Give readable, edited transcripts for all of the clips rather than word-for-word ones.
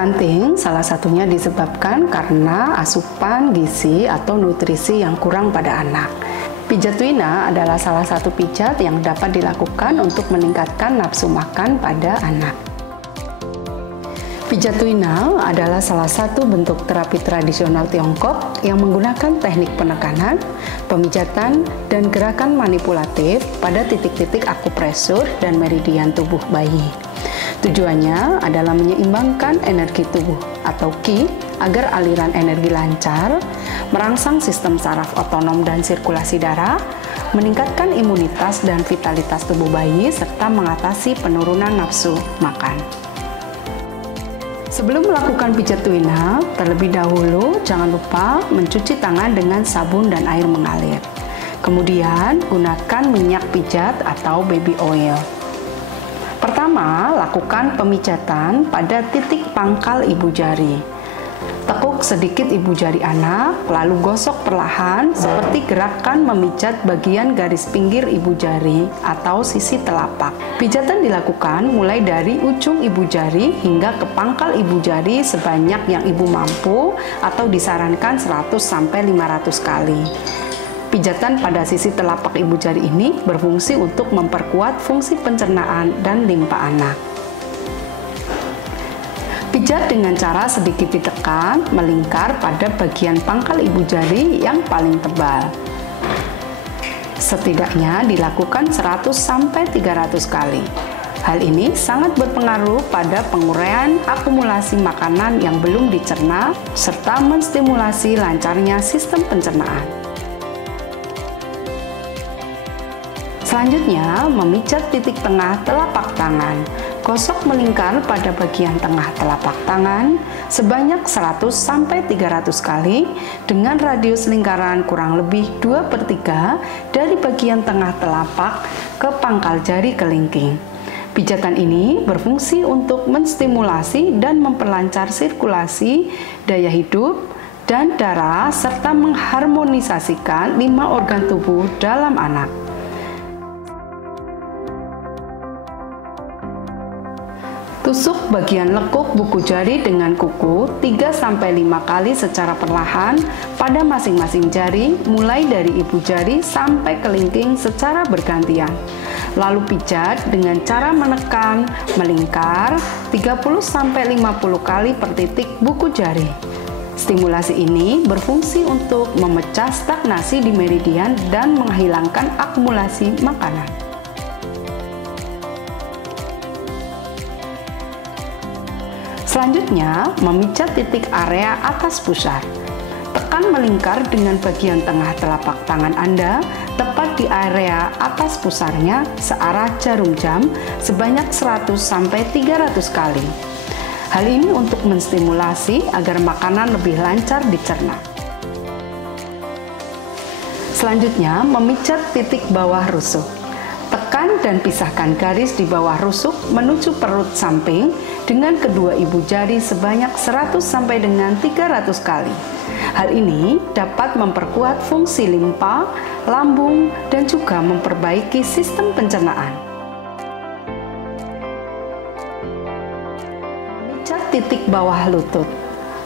Stunting salah satunya disebabkan karena asupan gizi atau nutrisi yang kurang pada anak. Pijat Twina adalah salah satu pijat yang dapat dilakukan untuk meningkatkan nafsu makan pada anak. Pijat Twina adalah salah satu bentuk terapi tradisional Tiongkok yang menggunakan teknik penekanan, pemijatan, dan gerakan manipulatif pada titik-titik akupresur dan meridian tubuh bayi. Tujuannya adalah menyeimbangkan energi tubuh atau Qi agar aliran energi lancar, merangsang sistem saraf otonom dan sirkulasi darah, meningkatkan imunitas dan vitalitas tubuh bayi, serta mengatasi penurunan nafsu makan. Sebelum melakukan pijat Twina, terlebih dahulu jangan lupa mencuci tangan dengan sabun dan air mengalir. Kemudian gunakan minyak pijat atau baby oil. Pertama, lakukan pemijatan pada titik pangkal ibu jari. Tekuk sedikit ibu jari anak, lalu gosok perlahan seperti gerakan memijat bagian garis pinggir ibu jari atau sisi telapak. Pijatan dilakukan mulai dari ujung ibu jari hingga ke pangkal ibu jari sebanyak yang ibu mampu atau disarankan 100-500 kali. Pijatan pada sisi telapak ibu jari ini berfungsi untuk memperkuat fungsi pencernaan dan limpa anak. Pijat dengan cara sedikit ditekan melingkar pada bagian pangkal ibu jari yang paling tebal. Setidaknya dilakukan 100-300 kali. Hal ini sangat berpengaruh pada penguraian akumulasi makanan yang belum dicerna serta menstimulasi lancarnya sistem pencernaan. Selanjutnya, memijat titik tengah telapak tangan. Gosok melingkar pada bagian tengah telapak tangan sebanyak 100-300 kali dengan radius lingkaran kurang lebih 2/3 dari bagian tengah telapak ke pangkal jari kelingking. Pijatan ini berfungsi untuk menstimulasi dan memperlancar sirkulasi, daya hidup, dan darah serta mengharmonisasikan 5 organ tubuh dalam anak. Tusuk bagian lekuk buku jari dengan kuku 3-5 kali secara perlahan pada masing-masing jari, mulai dari ibu jari sampai kelingking secara bergantian. Lalu pijat dengan cara menekan, melingkar 30-50 kali per titik buku jari. Stimulasi ini berfungsi untuk memecah stagnasi di meridian dan menghilangkan akumulasi makanan. Selanjutnya, memijat titik area atas pusar. Tekan melingkar dengan bagian tengah telapak tangan Anda tepat di area atas pusarnya searah jarum jam sebanyak 100-300 kali. Hal ini untuk menstimulasi agar makanan lebih lancar dicerna. Selanjutnya, memijat titik bawah rusuk. Tekan dan pisahkan garis di bawah rusuk menuju perut samping dengan kedua ibu jari sebanyak 100-300 kali. Hal ini dapat memperkuat fungsi limpa, lambung, dan juga memperbaiki sistem pencernaan. Memijat titik bawah lutut.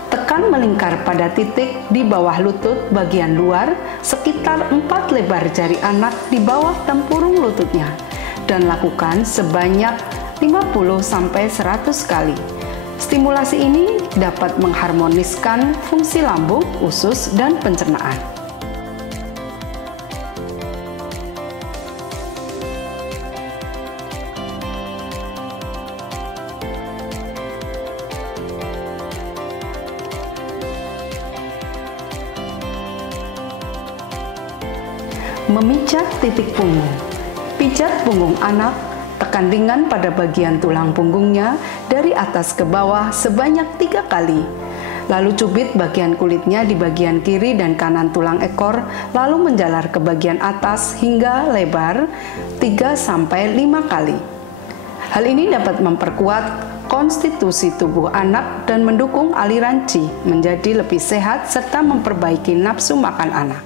Tekan melingkar pada titik di bawah lutut bagian luar sekitar 4 lebar jari anak di bawah tempurung lututnya dan lakukan sebanyak 50-100 kali. Stimulasi ini dapat mengharmoniskan fungsi lambung, usus, dan pencernaan. Memijat titik punggung. Pijat punggung anak, tekan ringan pada bagian tulang punggungnya dari atas ke bawah sebanyak 3 kali. Lalu cubit bagian kulitnya di bagian kiri dan kanan tulang ekor, lalu menjalar ke bagian atas hingga lebar 3-5 kali. Hal ini dapat memperkuat konstitusi tubuh anak dan mendukung aliran Qi menjadi lebih sehat serta memperbaiki nafsu makan anak.